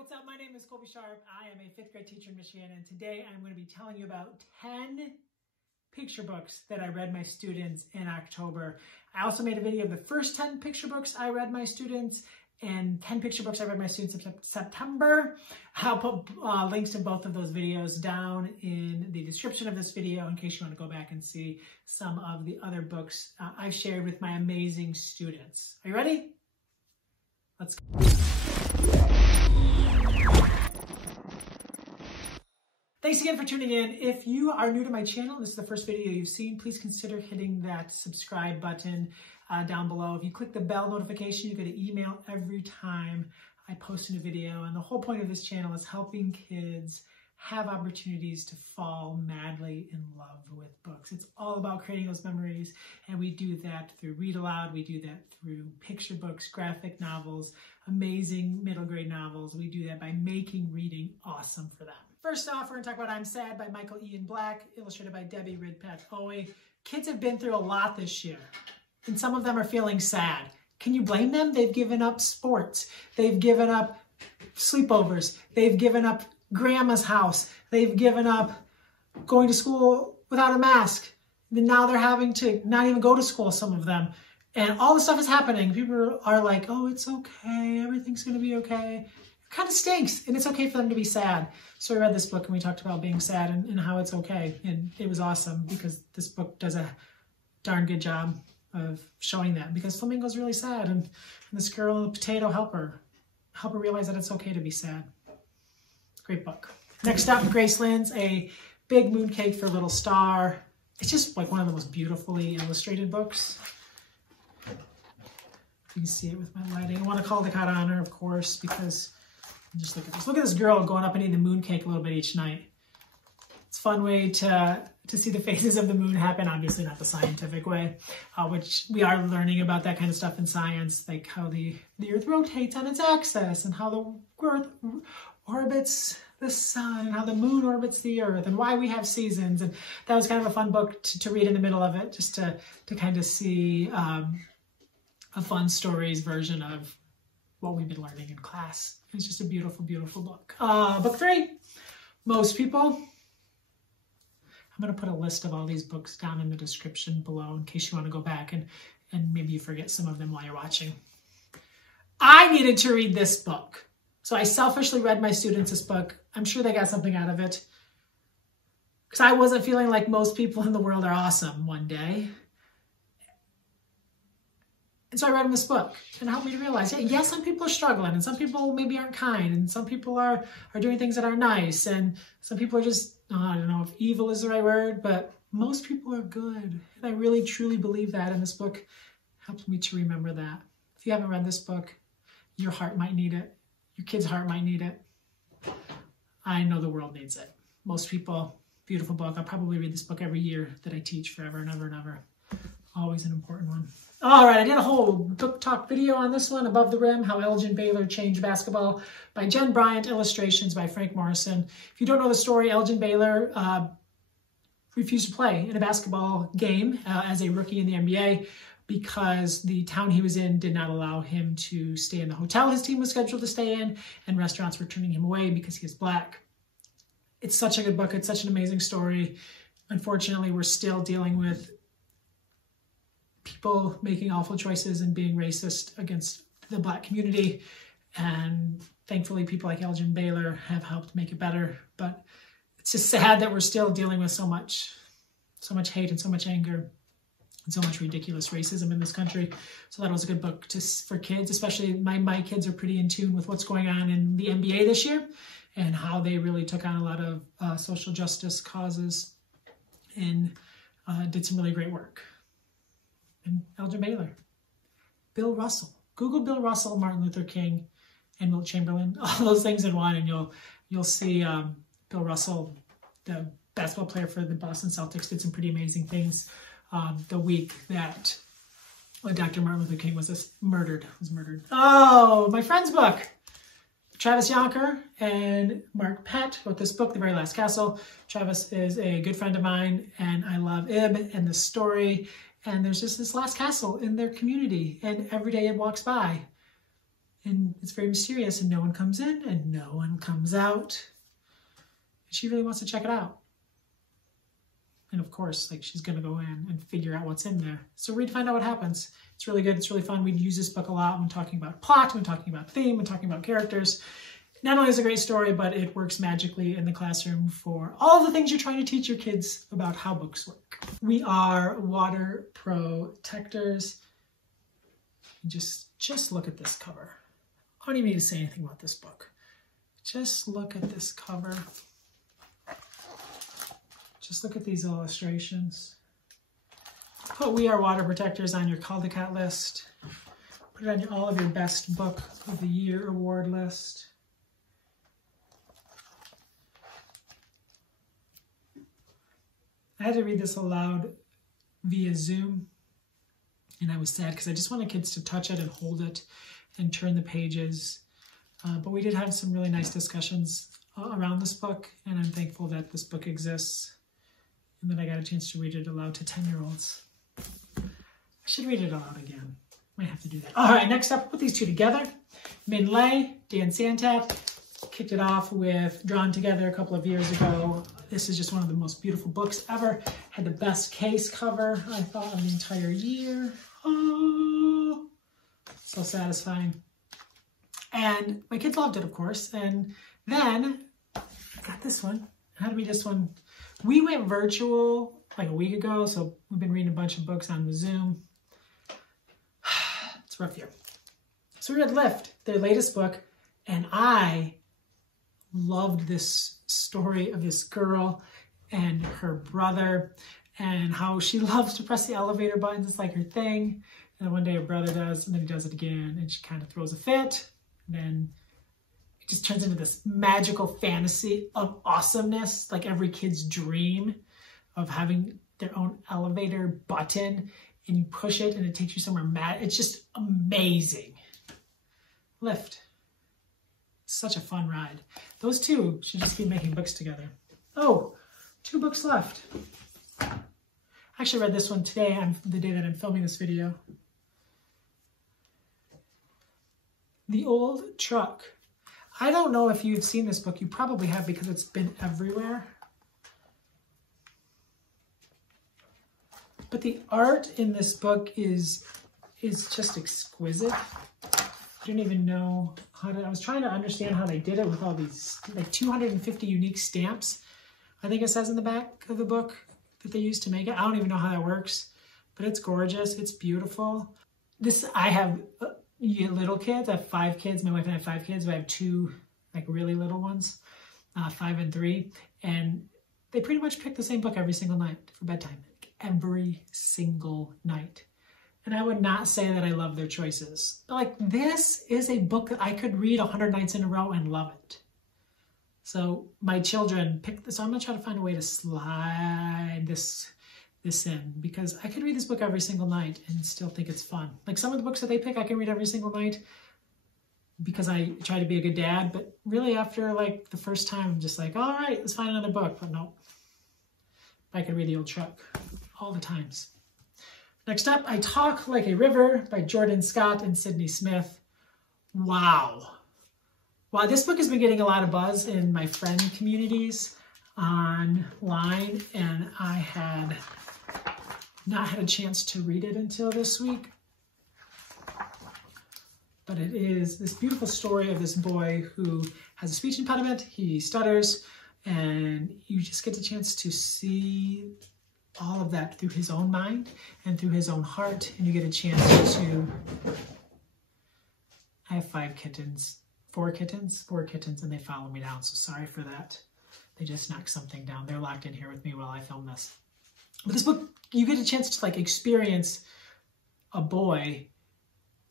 what's up? My name is Colby Sharp. I am a 5th grade teacher in Michigan, and today I'm going to be telling you about 10 picture books that I read my students in October. I also made a video of the first 10 picture books I read my students and 10 picture books I read my students in September. I'll put links to both of those videos down in the description of this video in case you want to go back and see some of the other books I've shared with my amazing students. Are you ready? Let's go. Thanks again for tuning in. If you are new to my channel, this is the first video you've seen, please consider hitting that subscribe button down below. If you click the bell notification, you get an email every time I post a new video. And the whole point of this channel is helping kids have opportunities to fall madly in love with books. It's all about creating those memories, and we do that through read aloud, we do that through picture books, graphic novels, amazing middle grade novels. We do that by making reading awesome for them. First off, we're gonna talk about I'm Sad by Michael Ian Black, illustrated by Debbie Ridpath-Owe. Kids have been through a lot this year, and some of them are feeling sad. Can you blame them? They've given up sports. They've given up sleepovers. They've given up grandma's house. They've given up going to school without a mask. And now they're having to not even go to school, some of them. And all this stuff is happening. People are like, oh, it's okay. Everything's going to be okay. It kind of stinks. And it's okay for them to be sad. So I read this book and we talked about being sad and how it's okay. And it was awesome because this book does a darn good job of showing that, because Flamingo's really sad. And this girl in the potato help her realize that it's okay to be sad. Great book. Next up, Gracelands, a big mooncake for a little star. It's just like one of the most beautifully illustrated books. You can see it with my lighting. I want to call the cat on her, of course, because just look at this. Look at this girl going up and eating the mooncake a little bit each night. It's a fun way to see the phases of the moon happen. Obviously not the scientific way, which we are learning about that kind of stuff in science, like how the Earth rotates on its axis and how the Earth orbits the sun and how the moon orbits the earth and why we have seasons. And that was kind of a fun book to read in the middle of it, just to kind of see a fun stories version of what we've been learning in class. It's just a beautiful, beautiful book. Book 3, Most People. I'm going to put a list of all these books down in the description below in case you want to go back and maybe you forget some of them while you're watching. I needed to read this book. So I selfishly read my students this book. I'm sure they got something out of it, because I wasn't feeling like most people in the world are awesome one day. And so I read them this book, and it helped me to realize, yeah, yes, some people are struggling, and some people maybe aren't kind, and some people are doing things that aren't nice, and some people are just, I don't know if evil is the right word, but most people are good. And I really, truly believe that, and this book helped me to remember that. If you haven't read this book, your heart might need it. Your kid's heart might need it. I know the world needs it. Most people, beautiful book. I'll probably read this book every year that I teach forever and ever and ever. Always an important one. All right, I did a whole book talk video on this one, Above the Rim, How Elgin Baylor Changed Basketball, by Jen Bryant, illustrations by Frank Morrison. If you don't know the story, Elgin Baylor refused to play in a basketball game as a rookie in the NBA, because the town he was in did not allow him to stay in the hotel his team was scheduled to stay in, and restaurants were turning him away because he was black. It's such a good book. It's such an amazing story. Unfortunately, we're still dealing with people making awful choices and being racist against the black community. And thankfully, people like Elgin Baylor have helped make it better. But it's just sad that we're still dealing with so much hate and so much anger and so much ridiculous racism in this country. So that was a good book for kids, especially my kids are pretty in tune with what's going on in the NBA this year and how they really took on a lot of social justice causes and did some really great work. And Elgin Baylor, Bill Russell. Google Bill Russell, Martin Luther King, and Wilt Chamberlain, all those things in one, and you'll see Bill Russell, the basketball player for the Boston Celtics, did some pretty amazing things the week that Dr. Martin Luther King was murdered. Oh, my friend's book. Travis Yonker and Mark Pett wrote this book, The Very Last Castle. Travis is a good friend of mine, and I love Ib and the story. And there's just this last castle in their community, and every day it walks by, And it's very mysterious, and no one comes in and no one comes out. And she really wants to check it out. And of course, like, she's gonna go in and figure out what's in there. So read to find out what happens. It's really good, it's really fun. We'd use this book a lot when talking about plot, when talking about theme, when talking about characters. Not only is it a great story, but it works magically in the classroom for all the things you're trying to teach your kids about how books work. We are water protectors. Just look at this cover. I don't even need to say anything about this book. Just look at this cover. Just look at these illustrations. Put We Are Water Protectors on your Caldecott list. Put it on all of your best book of the year award list. I had to read this aloud via Zoom, and I was sad because I just wanted kids to touch it and hold it and turn the pages. But we did have some really nice discussions around this book, and I'm thankful that this book exists and that I got a chance to read it aloud to 10-year-olds. I should read it aloud again. Might have to do that. All right, next up, put these two together. Min Lay, Dan Santat, kicked it off with Drawn Together a couple of years ago. This is just one of the most beautiful books ever. Had the best case cover, I thought, of the entire year. Oh, so satisfying. And my kids loved it, of course. And then I got this one. I had to read this one. We went virtual like a week ago, so we've been reading a bunch of books on the Zoom. It's a rough year. So we read Lift, their latest book, and I loved this story of this girl and her brother and how she loves to press the elevator buttons. It's like her thing. And then one day her brother does, and then he does it again, and she kind of throws a fit. And then it just turns into this magical fantasy of awesomeness, like every kid's dream of having their own elevator button, and you push it and it takes you somewhere mad. It's just amazing. Lift. Such a fun ride. Those two should just keep making books together. Oh, 2 books left. I actually read this one today, on the day that I'm filming this video. The Old Truck. I don't know if you've seen this book. You probably have because it's been everywhere. But the art in this book is just exquisite. I don't even know how to, I was trying to understand how they did it with all these, like 250 unique stamps, I think it says in the back of the book that they used to make it. I don't even know how that works, but it's gorgeous. It's beautiful. I have little kids. I have 5 kids. My wife and I have 5 kids, but I have 2 like really little ones, 5 and 3. And they pretty much pick the same book every single night for bedtime, every single night. And I would not say that I love their choices. But like, this is a book that I could read 100 nights in a row and love it. So my children picked this. So I'm gonna try to find a way to slide this in, because I could read this book every single night and still think it's fun. Like some of the books that they pick, I can read every single night because I try to be a good dad. But really after like the first time, I'm just like, all right, let's find another book. But no, I could read The Old Truck all the times. Next up, I Talk Like a River by Jordan Scott and Sydney Smith. Wow. Wow, this book has been getting a lot of buzz in my friend communities online, and I had not had a chance to read it until this week. But it is this beautiful story of this boy who has a speech impediment. He stutters, and you just get the chance to see all of that through his own mind and through his own heart. And you get a chance to, I have 4 kittens, and they follow me down. So sorry for that. They just knocked something down. They're locked in here with me while I film this. But this book, you get a chance to like experience a boy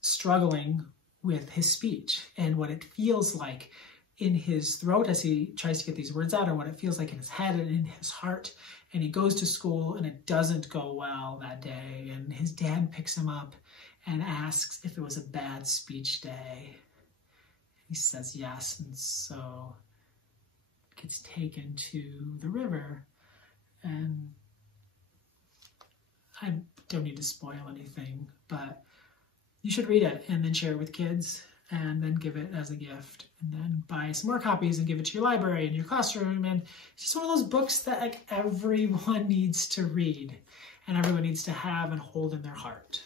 struggling with his speech and what it feels like in his throat as he tries to get these words out, or what it feels like in his head and in his heart. And he goes to school and it doesn't go well that day. And his dad picks him up and asks if it was a bad speech day. He says yes. And so gets taken to the river. And I don't need to spoil anything, but you should read it and then share it with kids. and then give it as a gift, and then buy some more copies and give it to your library and your classroom. And it's just one of those books that like everyone needs to read and everyone needs to have and hold in their heart.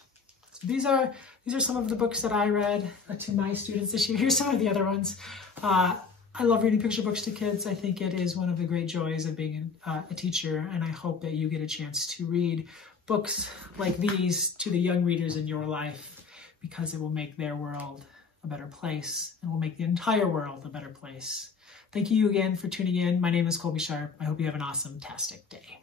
So these are some of the books that I read to my students this year. Here's some of the other ones. I love reading picture books to kids. I think it is one of the great joys of being a teacher, and I hope that you get a chance to read books like these to the young readers in your life, because it will make their world a better place and will make the entire world a better place. Thank you again for tuning in. My name is Colby Sharp. I hope you have an awesome-tastic day.